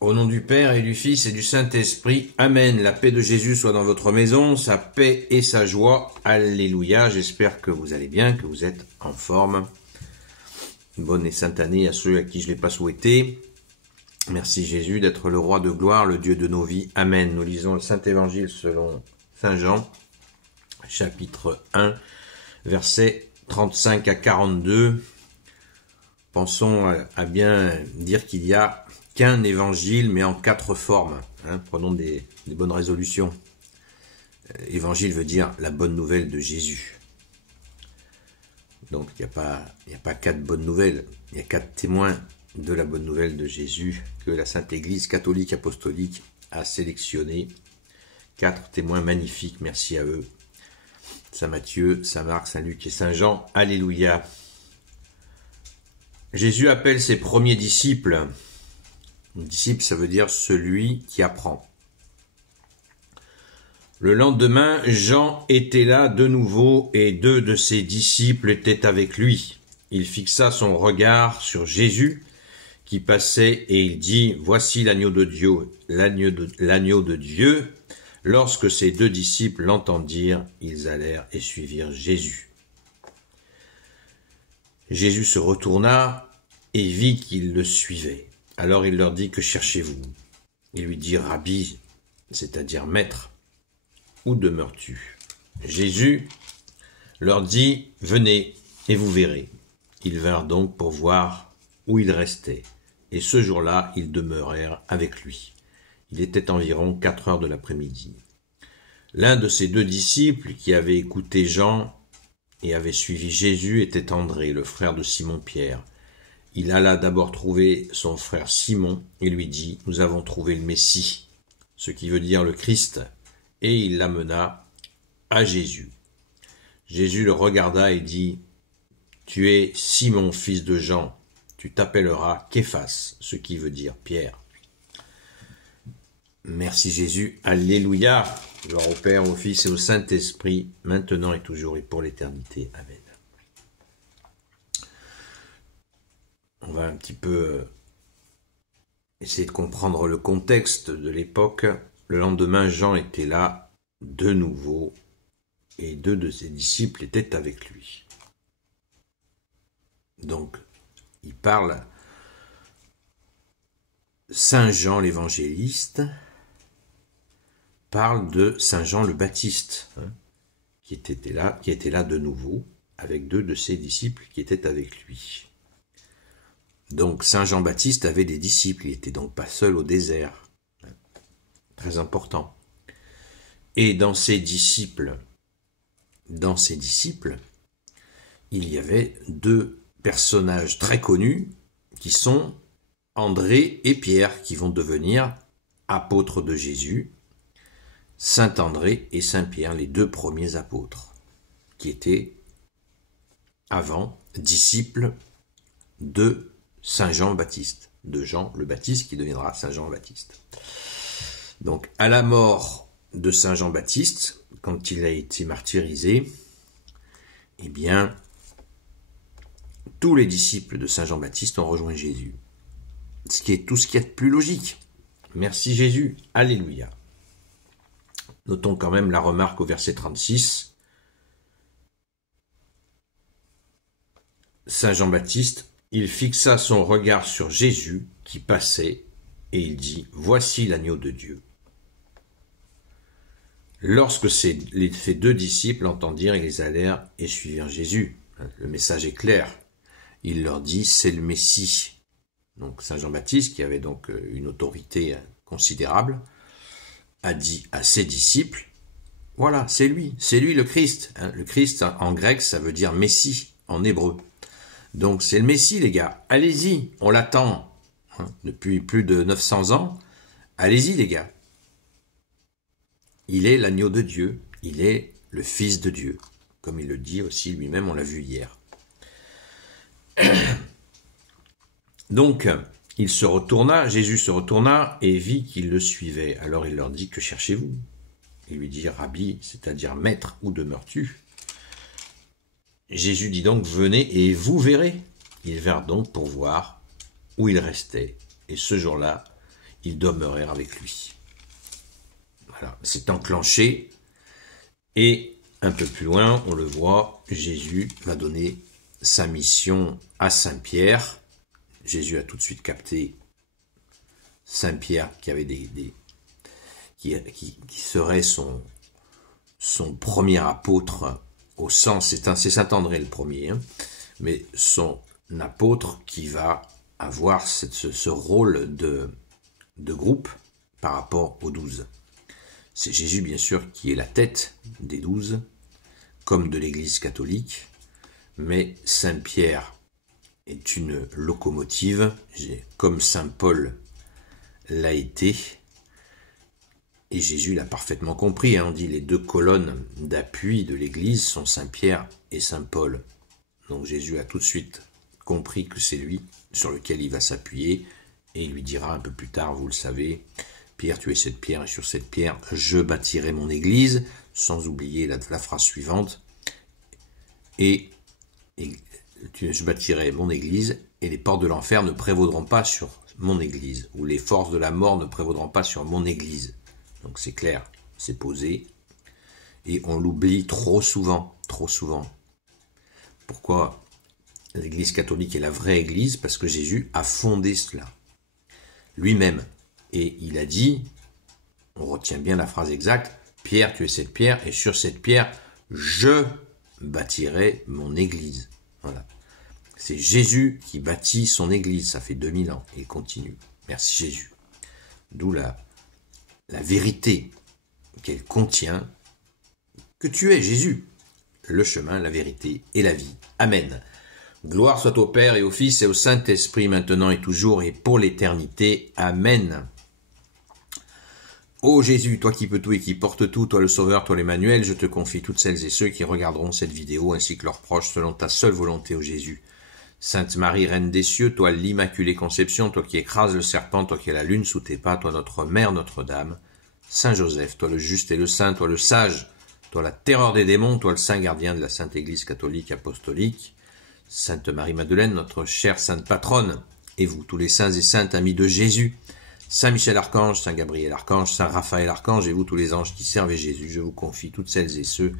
Au nom du Père et du Fils et du Saint-Esprit, Amen. La paix de Jésus soit dans votre maison, sa paix et sa joie. Alléluia. J'espère que vous allez bien, que vous êtes en forme. Une bonne et sainte année à ceux à qui je ne l'ai pas souhaité. Merci Jésus d'être le roi de gloire, le Dieu de nos vies. Amen. Nous lisons le Saint-Évangile selon Saint Jean, chapitre 1, versets 35 à 42. Pensons à bien dire qu'il y a qu'un évangile, mais en 4 formes. Prenons des bonnes résolutions. Évangile veut dire la bonne nouvelle de Jésus. Donc il n'y a pas 4 bonnes nouvelles, il y a 4 témoins de la bonne nouvelle de Jésus que la Sainte Église catholique apostolique a sélectionné. 4 témoins magnifiques, merci à eux. Saint Matthieu, Saint Marc, Saint Luc et Saint Jean. Alléluia. Jésus appelle ses premiers disciples. Disciple, ça veut dire celui qui apprend. Le lendemain, Jean était là de nouveau et 2 de ses disciples étaient avec lui. Il fixa son regard sur Jésus qui passait et il dit « Voici l'agneau de Dieu, l'agneau de Dieu ». Lorsque ces 2 disciples l'entendirent, ils allèrent et suivirent Jésus. Jésus se retourna et vit qu'ils le suivaient. Alors il leur dit « Que cherchez-vous » Il lui dit « Rabbi », c'est-à-dire « Maître, où demeures-tu » Jésus leur dit « Venez et vous verrez ». Ils vinrent donc pour voir où il restait. Et ce jour-là, ils demeurèrent avec lui. Il était environ 4 heures de l'après-midi. L'un de ces 2 disciples qui avait écouté Jean et avait suivi Jésus était André, le frère de Simon-Pierre. Il alla d'abord trouver son frère Simon et lui dit « Nous avons trouvé le Messie », ce qui veut dire le Christ, et il l'amena à Jésus. Jésus le regarda et dit « Tu es Simon, fils de Jean, tu t'appelleras Képhas », ce qui veut dire Pierre. Merci Jésus, alléluia, gloire au Père, au Fils et au Saint-Esprit, maintenant et toujours et pour l'éternité. Amen. On va un petit peu essayer de comprendre le contexte de l'époque. Le lendemain, Jean était là de nouveau et 2 de ses disciples étaient avec lui. Donc, il parle, Saint Jean l'évangéliste parle de Saint Jean le Baptiste, qui était là de nouveau avec 2 de ses disciples qui étaient avec lui. Donc Saint Jean-Baptiste avait des disciples, il n'était donc pas seul au désert. Très important. Et dans ses disciples, il y avait 2 personnages très connus qui sont André et Pierre, qui vont devenir apôtres de Jésus, Saint André et Saint Pierre, les 2 premiers apôtres, qui étaient avant disciples de Saint Jean-Baptiste, de Jean le Baptiste qui deviendra Saint Jean-Baptiste. Donc à la mort de Saint Jean-Baptiste, quand il a été martyrisé, eh bien, tous les disciples de Saint Jean-Baptiste ont rejoint Jésus. Tout ce qui est de plus logique. Merci Jésus, alléluia. Notons quand même la remarque au verset 36. Saint Jean-Baptiste, il fixa son regard sur Jésus qui passait et il dit « Voici l'agneau de Dieu ». Lorsque ces 2 disciples entendirent, ils allèrent et suivirent Jésus. Le message est clair. Il leur dit « C'est le Messie ». Donc Saint Jean-Baptiste, qui avait donc une autorité considérable, a dit à ses disciples « Voilà, c'est lui le Christ ». Le Christ en grec, ça veut dire « Messie » en hébreu. Donc c'est le Messie, les gars. Allez-y, on l'attend depuis plus de 900 ans. Allez-y, les gars. Il est l'agneau de Dieu. Il est le Fils de Dieu. Comme il le dit aussi lui-même, on l'a vu hier. Donc, Jésus se retourna et vit qu'ils le suivaient. Alors il leur dit, que cherchez-vous? Il lui dit, Rabbi, c'est-à-dire Maître, où demeures-tu? Jésus dit donc, venez et vous verrez. Ils vinrent donc pour voir où il restait. Et ce jour-là, ils demeurèrent avec lui. Voilà, c'est enclenché. Et un peu plus loin, on le voit, Jésus va donner sa mission à Saint Pierre. Jésus a tout de suite capté Saint Pierre qui avait qui serait son premier apôtre au sens, c'est Saint André le premier, hein, mais son apôtre qui va avoir ce rôle de groupe par rapport aux 12. C'est Jésus, bien sûr, qui est la tête des 12, comme de l'Église catholique, mais Saint Pierre est une locomotive, comme Saint Paul l'a été, et Jésus l'a parfaitement compris. On dit les deux colonnes d'appui de l'Église sont Saint Pierre et Saint Paul. Donc Jésus a tout de suite compris que c'est lui sur lequel il va s'appuyer, et il lui dira un peu plus tard, vous le savez, Pierre, tu es cette pierre, et sur cette pierre, je bâtirai mon église, sans oublier la phrase suivante, et je bâtirai mon église, et les portes de l'enfer ne prévaudront pas sur mon église, ou les forces de la mort ne prévaudront pas sur mon église. Donc c'est clair, c'est posé, et on l'oublie trop souvent, trop souvent. Pourquoi l'Église catholique est la vraie Église? Parce que Jésus a fondé cela, lui-même. Et il a dit, on retient bien la phrase exacte, Pierre, tu es cette pierre, et sur cette pierre, je bâtirai mon église. Voilà. C'est Jésus qui bâtit son église, ça fait 2000 ans, et il continue. Merci Jésus. D'où la vérité qu'elle contient, que tu es Jésus, le chemin, la vérité et la vie. Amen. Gloire soit au Père et au Fils et au Saint-Esprit, maintenant et toujours et pour l'éternité. Amen. Ô Jésus, toi qui peux tout et qui portes tout, toi le Sauveur, toi l'Emmanuel, je te confie toutes celles et ceux qui regarderont cette vidéo ainsi que leurs proches selon ta seule volonté, ô Jésus. Sainte Marie, Reine des cieux, toi l'Immaculée Conception, toi qui écrases le serpent, toi qui as la lune sous tes pas, toi notre Mère Notre-Dame. Saint Joseph, toi le juste et le saint, toi le sage, toi la terreur des démons, toi le saint gardien de la Sainte Église catholique apostolique. Sainte Marie-Madeleine, notre chère sainte patronne, et vous, tous les saints et saintes amis de Jésus, Saint Michel Archange, Saint Gabriel Archange, Saint Raphaël Archange, et vous, tous les anges qui servent Jésus, je vous confie toutes celles et ceux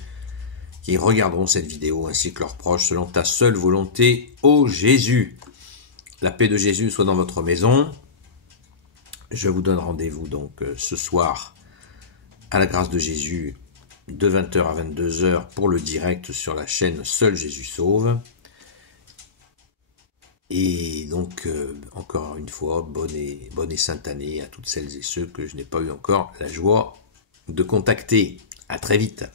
qui regarderont cette vidéo, ainsi que leurs proches, selon ta seule volonté, ô Jésus. La paix de Jésus soit dans votre maison. Je vous donne rendez-vous donc ce soir, à la grâce de Jésus, de 20h à 22h, pour le direct sur la chaîne Seul Jésus Sauve. Et donc, encore une fois, bonne et sainte année à toutes celles et ceux que je n'ai pas eu encore la joie de contacter. À très vite.